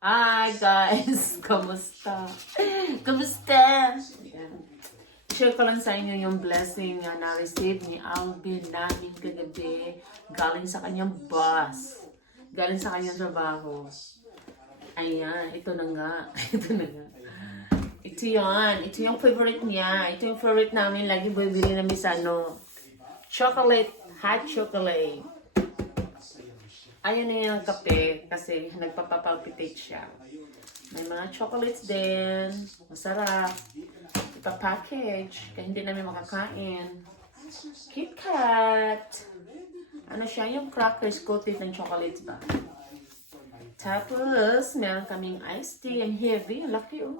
Hi guys! Kamusta? Kamusta? Ayan. Share ko lang sa inyo yung blessing na na-receive ni Alvin namin kagabi galing sa kanyang boss. Galing sa kanyang trabaho. Ayan, ito na nga. Ito na nga. Ito yun. Ito yung favorite niya. Ito yung favorite namin. Lagi bibili namin sa chocolate. Hot chocolate. Ayaw na yung kape kasi nagpapapalpitate siya. May mga chocolates din. Masarap. Ipapackage. Kaya hindi namin makakain. KitKat. Ano siya? Yung crackers coated ng chocolates ba? Tapos, meron kaming iced tea. Ang heavy. Ang laki oh.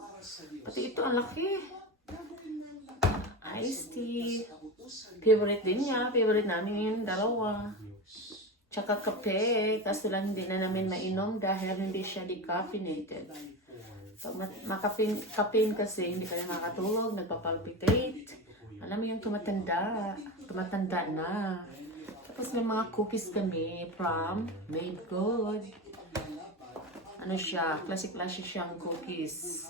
Pati ito ang laki. Iced tea. Favorite din niya. Favorite namin. Dalawa. Tsaka kape, kaso lang hindi na namin mainom dahil hindi siya decaffeinated. Pag makapin kasi, hindi kaya makatulog, nagpapalpitate. Alam mo yung tumatanda na. Tapos may mga cookies kami from Made Good. Ano siya, classic siyang cookies.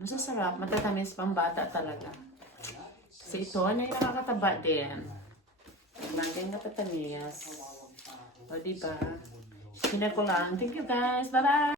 Masasarap, matatamis pang bata talaga. Kasi ito, ay nakakataba din. Bagay na patanias. O diba? Hinay ko lang. Thank you guys. Bye-bye!